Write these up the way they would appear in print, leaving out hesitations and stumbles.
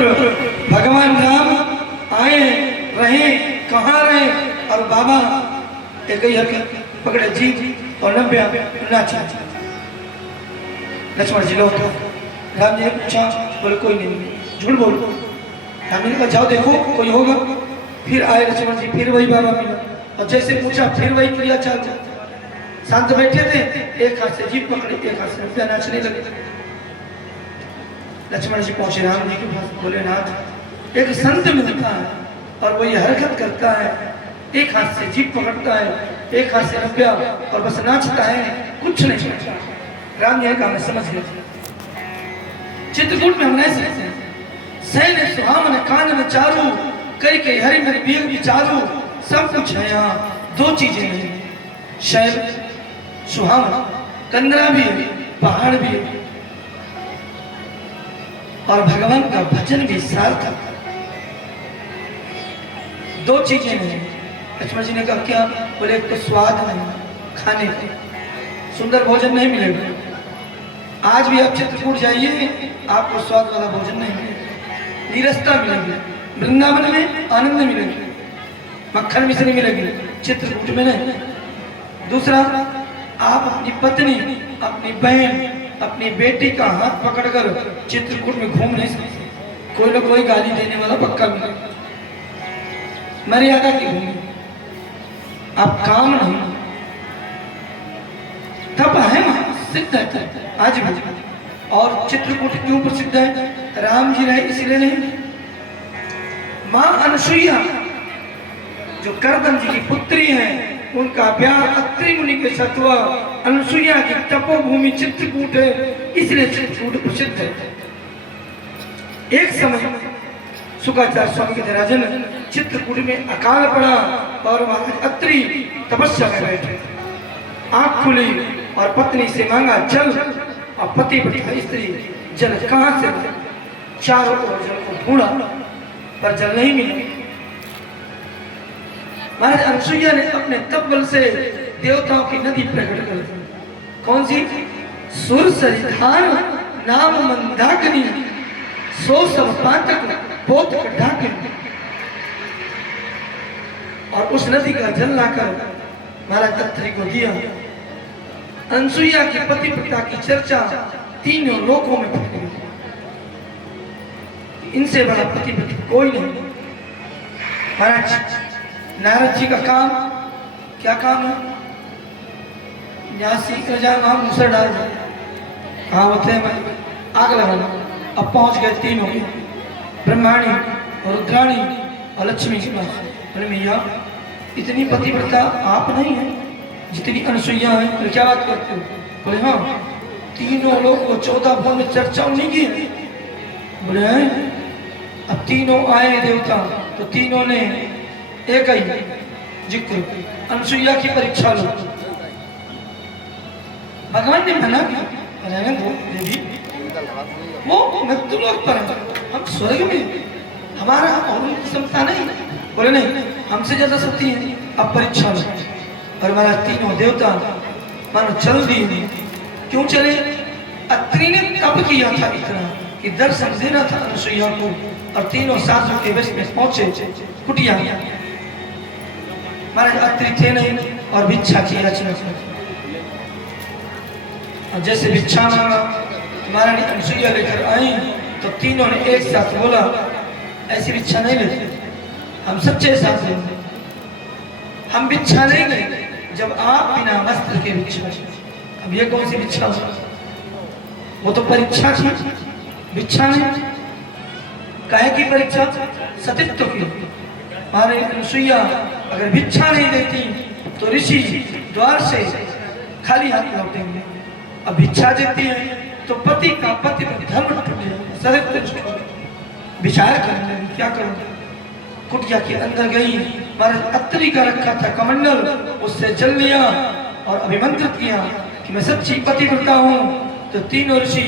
पुत्र भगवान राम आए रहे, कहाँ रहे, और बाबा एक ही हरकत पकड़े जी और नब्या नाचा। लक्ष्मण जी लौटा, राम जी ने पूछा, बोले कोई नहीं, झूठ बोल। राम जी ने कहा जाओ देखो कोई होगा। फिर आए लक्ष्मण जी, फिर वही बाबा मिला, और जैसे पूछा फिर वही क्रिया चालू। शांत बैठे थे, एक हाथ से जीभ पकड़ी, एक हाथ से नब्या नाचने लगे। लक्ष्मण जी पहुंचे राम जी के पास, बोले नाथ एक संत मिलता है और वो ये हरकत करता है, एक हाथ से जीभ पकड़ता है, एक हाथ से नब्या, और बस नाचता है, कुछ नहीं करता। राम जी का मैं समझ गया, चित्रकूट में हम रह सकते हैं। सैन सुहावन कानन चारू, कई कई हरि मेरे बीग विचारू, सब कुछ है यहाँ, दो चीजें हैं, शैल सुहावन, कंदरा भी है, पहाड़ भी है, और भगवान का भजन भी सार्थक। दो चीजें हैं। लक्ष्मण जी ने कहा क्या? बोले एक तो स्वाद नहीं, खाने का सुंदर भोजन नहीं मिलेगा। आज भी आप चित्रकूट जाइए, आपको स्वाद वाला भोजन नहीं मिलेगा, नीरसता मिलेगी। वृंदावन में आनंद मिलेगी, मक्खन मिश्री मिलेगी, चित्रकूट में नहीं। दूसरा, आप अपनी पत्नी, अपनी बहन, अपनी बेटी का हाथ पकड़कर चित्रकूट में घूम नहीं सकते, कोई ना कोई गाली देने वाला पक्का मिलेगा। मर्यादा की भूमि, आप काम नहीं, तब है सिद्ध है आज भी। और चित्रकूट क्यों प्रसिद्ध है? राम जी रहे इसलिए नहीं। मां अनसुईया जो करदम जी की पुत्री है, उनका ब्याह अत्रि मुनि के साथ हुआ। अनसुईया की तपोभूमि चित्रकूट है, इसलिए चित्रकूट प्रसिद्ध है। एक समय शुक्राचार्य स्वामी के राजन चित्रकूट में अकाल पड़ा और महाराज अत्रि तपस्या में बैठे। आंख खुली और पत्नी से मांगा जल, और पति बैठा स्त्री जल कहां से? चारों ओर जल को ढूंढा पर जल नहीं मिला। महाराज अनसुईया ने अपने तप बल से देवताओं की नदी प्रकट कर दी। कौन सी? सुर सरिधार नाम मंदाकिनी, सो सब पातक बोध ढाकिनी। और उस नदी का जल लाकर महाराज अत्रि को दिया। अनसुईया की पतिव्रता की चर्चा तीनों लोकों में फैल गई। इनसे बड़ा पतिव्रता कोई नहीं। महाराज नारद जी का काम क्या काम है? न्यासी कर जाए वहां मूसर डाल दो, हाँ होते हैं आग लगाना। अब पहुंच गए तीनों, ब्रह्माणी और रुद्राणी और लक्ष्मी के पास। बोले भैया इतनी पतिव्रता आप नहीं है जितनी अनसुईया है। तो क्या बात करते हो? बोले हाँ, तीनों लोग को 14 भवन में चर्चा नहीं की। बोले अब तीनों आए देवता, तो तीनों ने एक ही जिक्र, अनसुईया की परीक्षा लो। भगवान ने मना किया, रहने दो देवी, वो मृत्युलोक पर है, हम स्वर्ग में, हमारा और क्षमता नहीं। बोले नहीं, हमसे ज्यादा शक्ति है, अब परीक्षा लो। और हमारा तीनों देवता मानो चल दिए। क्यों चले? अत्रि ने तप किया था इतना कि दर्शन देना था अनसुईया को, और तीनों साधु के वेश में पहुंचे कुटिया। महाराज अत्रि थे नहीं और भिक्षा की रचना की। और जैसे भिक्षा मांगा, महारानी अनसुईया लेकर आई, तो तीनों ने एक साथ बोला ऐसी भिक्षा नहीं लेते, हम सच्चे साथ लेंगे, हम भिक्षा लेंगे जब आप बिना वस्त्र के भिक्षा। अब ये कौन सी भिक्षा? वो तो परीक्षा थी, भिक्षा नहीं। काहे की परीक्षा? सतीत्व की। महारानी अनसुईया अगर भिक्षा नहीं देती तो ऋषि द्वार से खाली हाथ लौटेंगे। अब भिक्षा देती है तो पति का पति पर धर्म टूट जाएगा। विचार करने लगी क्या करूं? कुटिया के अंदर गई, महाराज अत्रि का रखा था कमंडल, उससे जल लिया और अभिमंत्रित किया कि मैं सच्ची पतिव्रता हूँ। तो तीनों ऋषि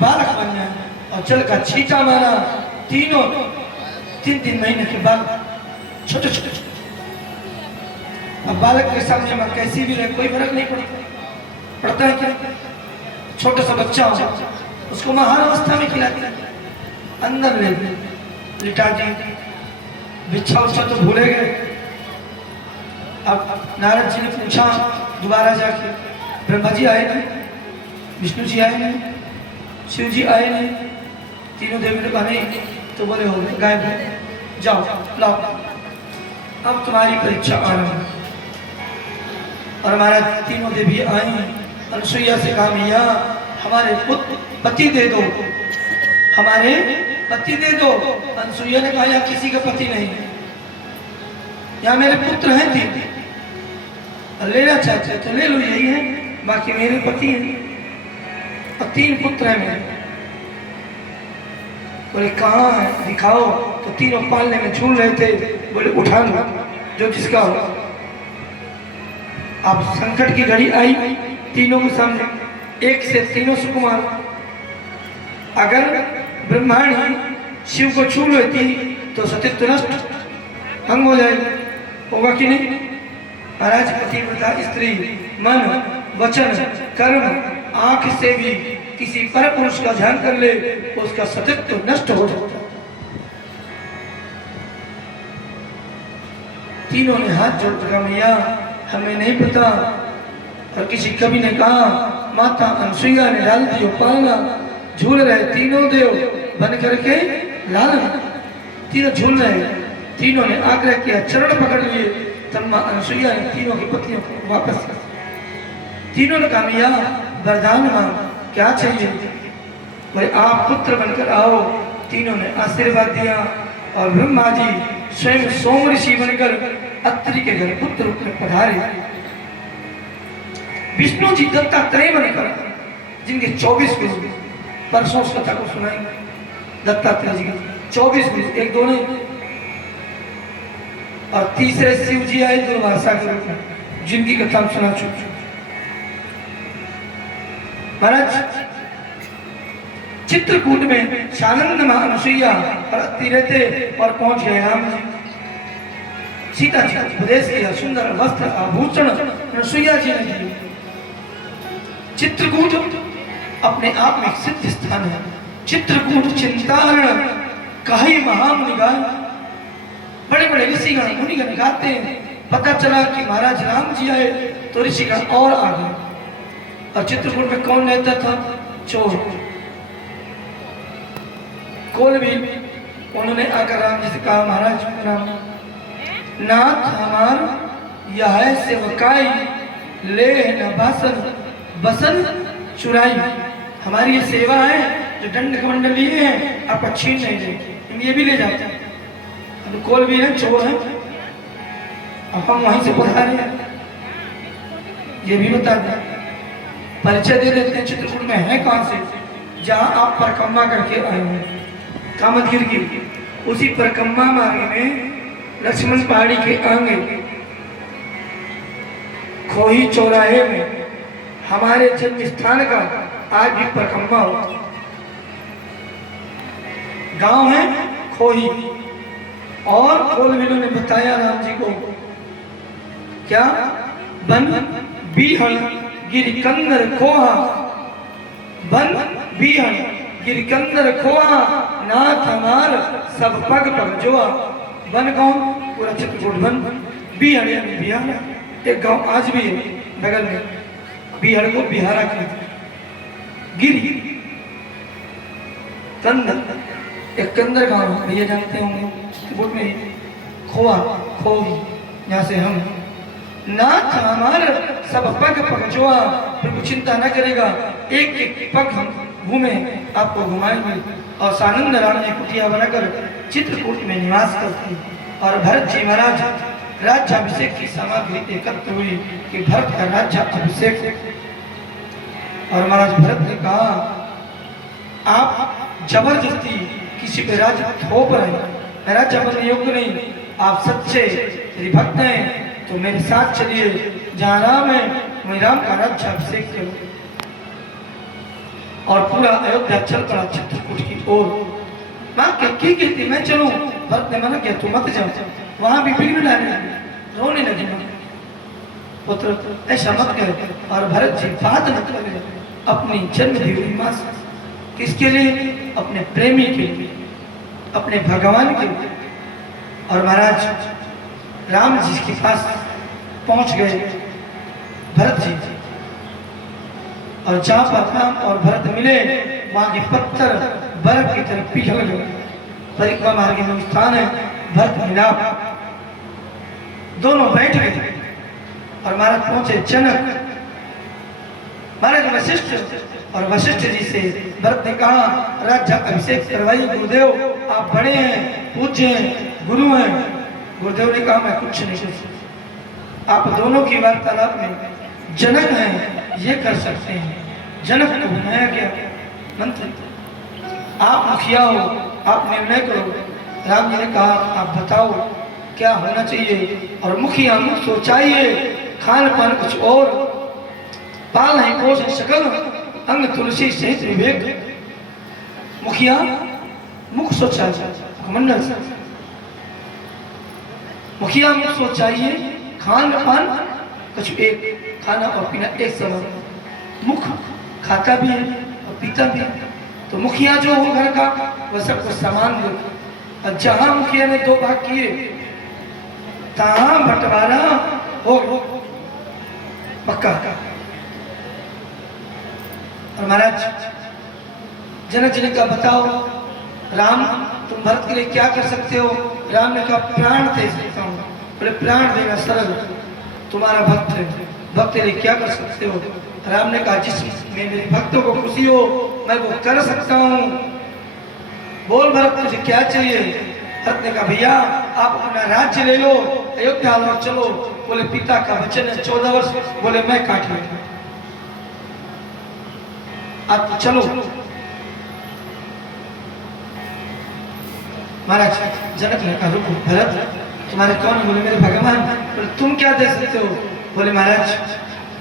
बालक बन गए और जल का छींटा मारा। तीनों 3-3 महीने के बाद छोटे छोटे। अब बालक के सामने में कैसी भी रहे कोई फर्क नहीं पड़ता है क्या? छोटा सा बच्चा हो, उसको मां हर अवस्था में खिलाती है। अंदर ले गए, लिटा दी। बिच्छा उच्छा तो भूले गए। अब नारद जी ने पूछा दोबारा जाके, ब्रह्मा जी आए नहीं, विष्णु जी आए नहीं, शिव जी आए नहीं, तीनों देवी ने कहा नहीं, तो बोले हो गए, गायब है, जाओ लाओ, अब तुम्हारी परीक्षा आरंभ। और हमारा तीनों देवी आई, अनुसुईया से कहा मैया हमारे पुत्र पति दे दो, हमारे पति दे दो। अनुसुईया ने कहा यहाँ किसी का पति नहीं है, यहाँ मेरे पुत्र हैं तीन, लेना चाहते तो ले लो, यही है, बाकी मेरे पति हैं और 3 पुत्र हैं मेरे। बोले कहाँ है दिखाओ, तो तीनों पालने में झूल रहे थे। बोले उठा लो जो जिसका हो। अब संकट की घड़ी आई तीनों के सामने, एक से तीनों सुकुमार। अगर ब्रह्माणी शिव को छू लेती तो सतीत्व नष्ट भंग हो जाएगा, होगा कि नहीं? महाराज पतिव्रता स्त्री मन वचन कर्म आंख से भी किसी पर पुरुष का ध्यान कर ले, उसका सतीत्व नष्ट हो जाता है। तीनों ने हाथ जोड़ कहा मैया हमें नहीं पता। और किसी कवि ने कहा माता अनुसुईया ने डाल दियो पालना, झूल रहे तीनों देव बन करके लालना। तीनों झूल रहे, तीनों ने आग्रह किया, चरण पकड़ लिए। तब मां अनुसुईया ने तीनों की पत्नियों को वापस किया। तीनों ने कहा मैया वरदान मांग, क्या चाहिए? बोले आप पुत्र बनकर आओ। तीनों ने आशीर्वाद दिया और ब्रह्मा जी स्वयं सोम ऋषि बनकर अत्रि के घर पुत्र रूप में पधारे। विष्णु जी दत्तात्रेय बनकर, जिनके 24 गुरु, परसों उस कथा को सुनाएंगे। दत्तात्रेय जी के 24 गुरु, एक दो नहीं। और तीसरे शिव जी आए दुर्वासा के रूप में, जिनकी कथा हम सुना चुके। महाराज चित्रकूट में सानंद मां अनुसुईया और अत्रि रहते और पहुंच गए राम जी। सीता जी को उपदेश किया, सुंदर वस्त्र आभूषण अनुसुईया जी ने दिए। चित्रकूट अपने आप में एक सिद्ध स्थान है। चित्रकूट चिंतारण कही महामुनिगान, बड़े बड़े ऋषिगण मुनिगण गाते हैं। पता चला कि महाराज राम जी आए तो ऋषिगण और आ गए। और चित्रकूट में कौन रहता था? चोर कोल भी। उन्होंने आकर राम जी से कहा महाराज राम नाथ हमार यह है सेवकाई, ले न बासन बसन चुराई। हमारी ये सेवा है, जो दंड कमंडल लिए हैं आप छीन नहीं देंगे, ये भी ले जाते हैं। कोल भी है, चोर है, अब हम वहीं से पधारे हैं, ये भी बता दें। परिचय दे देते हैं चित्रकूट में है कहां से, जहां आप परिक्रमा करके आए हैं, कामतगिर की। उसी परिक्रमा मार्ग में लक्ष्मण पहाड़ी के आगे खोही चौराहे में हमारे जन्म स्थान का आज भी परिक्रमा होता। गांव है खोही। और खोलविलों ने बताया राम जी को क्या, बन बीहन गिरिकंदर खोहा, बन बीहन गिरिकंदर खोहा, नाथ हमार सब पग पग जोआ। बन कौन? पूरा चित्रकूट बन। बीहड़ यानी बिहारा, एक गांव आज भी है बगल में, बीहड़ को बिहारा कहते। गिरी कंदर, एक कंदर गांव है, ये जानते होंगे चित्रकूट में। खोआ खोई, यहाँ से हम। नाथ हमार सब पग पग जोआ, प्रभु चिंता न करेगा, एक एक पग हम घूमे आपको घुमाएंगे। और सानंद राम जी कुटिया बनाकर चित्रकूट में निवास करते। और भरत जी महाराज राज्याभिषेक की सामग्री एकत्र हुई कि भरत का राज्याभिषेक। और महाराज भरत ने कहा आप जबरदस्ती किसी पे राज्य थोप रहे हैं, मैं राज्य बनने योग्य नहीं। आप सच्चे भक्त हैं तो मेरे साथ चलिए, जहाँ राम है वहीं राम का राज्याभिषेक करो। और पूरा अयोध्या चल पड़ा चित्रकूट की ओर। माँ क्या कहती मैं चलूं? भरत ने मना किया, तू मत जाओ। वहां भी बिलबिलाने लगे, रोने लगे पुत्र, ऐसा मत करो। और भरत जी बात मत लगे अपनी जन्मभूमि मां से। किसके लिए? अपने प्रेमी के लिए। अपने भगवान के और महाराज राम जी के पास पहुंच गए भरत जी। और जहां पर राम और भरत मिले वहां के पत्थर बर्फ की तरफ पिघल गए। परिक्रमा मार्ग में स्थान है भरत मिलाप। दोनों बैठ गए और महाराज पहुंचे जनक। महाराज वशिष्ठ और वशिष्ठ जी से भरत ने कहा राज्य अभिषेक करवाइए गुरुदेव, आप बड़े हैं, पूज्य हैं, गुरु हैं। गुरुदेव ने कहा मैं कुछ नहीं कर सकता, आप दोनों की वार्तालाप में जनक हैं ये कर सकते हैं। जनक को बनाया गया मंत्री, आप मुखिया हो, आप निर्णय करो। राम जी ने कहा आप बताओ क्या होना चाहिए। और मुखिया मुख सोचाइए, खान पान कुछ और, पाल नहीं पोष सकल, अंग तुलसी सहित विवेक। मुखिया मुख सोचा मंडल, मुखिया मुख सोचाइए, खान पान कुछ एक, खाना और पीना एक समान। मुख खाता भी है और पीता भी है। तो मुखिया जो हो घर का वह सबको समान दे। और जहां मुखिया ने दो भाग किए तहां बंटवारा हो पक्का। और महाराज जनक जी ने कहा बताओ राम तुम भरत के लिए क्या कर सकते हो। राम ने कहा प्राण दे सकता हूँ। बोले प्राण देना सरल, तुम्हारा भक्त है, भक्त के लिए क्या कर सकते हो। राम ने कहा जिसमें मेरे भक्तों को खुशी हो मैं वो कर सकता हूँ। बोल भरत तुझे क्या चाहिए। भरत ने कहा भैया आप अपना राज्य ले लो, अयोध्या लो चलो। बोले पिता का वचन है 14 वर्ष। बोले मैं काट लूंगा, आप तो चलो। महाराज जनक ने कहा रुको भरत तुम्हारे कौन। बोले मेरे भगवान। बोले तुम क्या दे सकते हो। बोले महाराज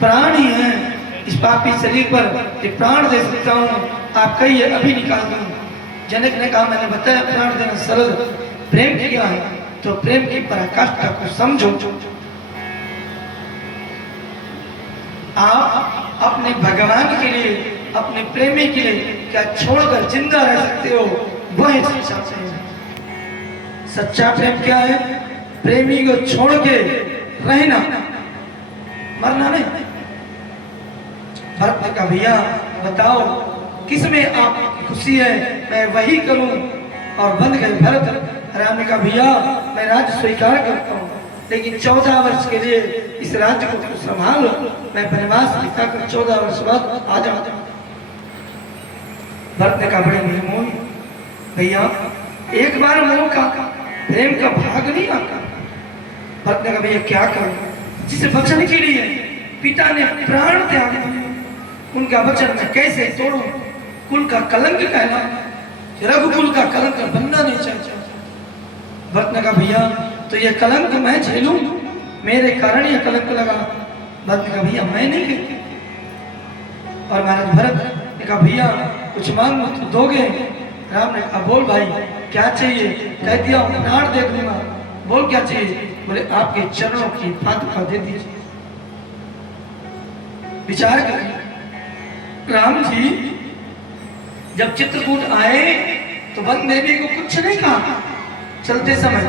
प्राण ही है इस पापी शरीर पर, ये प्राण दे सकता हूँ, आप कहिए अभी निकाल दूं। जनक ने कहा मैंने बताया प्राण देना सरल, प्रेम किया है तो प्रेम की पराकाष्ठा को समझो। आप अपने भगवान के लिए, अपने प्रेमी के लिए क्या छोड़कर जिंदा रह सकते हो, वह सच्चा प्रेम है। सच्चा प्रेम क्या है। प्रेमी को छोड़ के रहना, मरना नहीं। भरत ने कहा भैया बताओ किसमें आपकी खुशी है, मैं वही करूं। और बंध गए भरत। राम ने कहा भैया मैं राज्य स्वीकार करता हूँ, लेकिन 14 वर्ष के लिए इस राज्य को तुम संभालो, मैं वनवास बिताकर 14 वर्ष बाद आ जाऊंगा। भरत ने कहा बड़े निर्मोह भैया, एक बार मोह का प्रेम का भाग नहीं आता। भरत ने कहा भैया क्या करूं, जिस वचन के लिए पिता ने प्राण त्याग दिए उनका वचन मैं कैसे तोड़ूं। कुल का कलंक कहना, रघुकुल का कलंक बनना नहीं चाहिए। भरत ने कहा भैया तो ये कलंक मैं झेलूं, मेरे कारण ये कलंक लगा। भरत ने कहा भैया मैं नहीं कहती। और महाराज भरत ने कहा भैया कुछ मांगो तो दोगे। राम ने कहा बोल भाई क्या चाहिए। कह दिया प्राण दे दूंगा। बोल क्या चाहिए। बोले आपके चरणों की पादुका दे दीजिए। विचार करें राम जी जब चित्रकूट आए तो वन देवी को कुछ नहीं कहा, चलते समय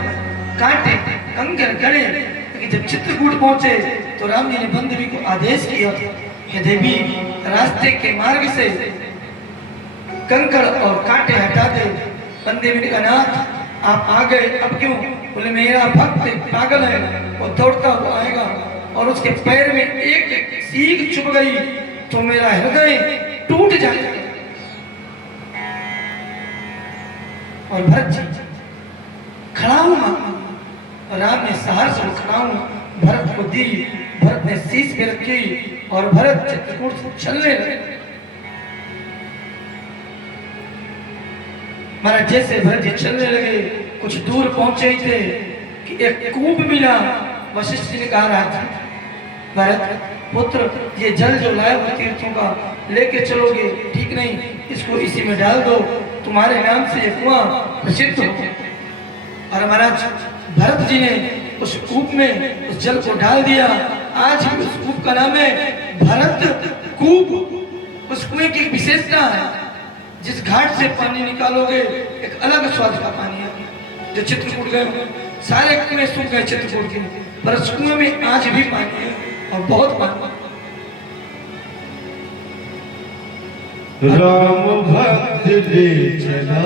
काटे कंकर गड़े। लेकिन जब चित्रकूट पहुंचे तो राम जी ने वन देवी को आदेश किया हे देवी रास्ते के मार्ग से कंकड़ और कांटे हटा दे। वन देवी ने कहा नाथ आप आ गए अब क्यों। बोले मेरा भक्त पागल है, वो दौड़ता हुआ आएगा और उसके पैर में एक सीख चुभ गई तो मेरा हृदय टूट जाएगा। और भरत जी खड़ा हूं और राम ने सहर्ष खड़ा हूं भरत को दी। भरत ने शीश पे रखी और भरत चित्रकूट से चलने लगे। महाराज जैसे भरत जी चलने लगे कुछ दूर पहुंचे ही थे कि एक कूप मिला। वशिष्ठ जी ने कहा राजा भरत पुत्र ये जल जो लाए हो तीर्थों का लेके चलोगे ठीक नहीं, इसको इसी में डाल दो, तुम्हारे नाम से ये कुआं प्रसिद्ध हो। और महाराज भरत जी ने उस कूप में उस जल को डाल दिया। आज उस कूप का नाम है भरत कूप। उस कुएं की विशेषता है जिस घाट से पानी निकालोगे एक अलग स्वाद का पानी जो चित्रकूट गए सारे कुएं सूख गए चित्रकूट के, पर उस कुएं में आज भी पानी है और बहुत पानी। राम भक्त ले चला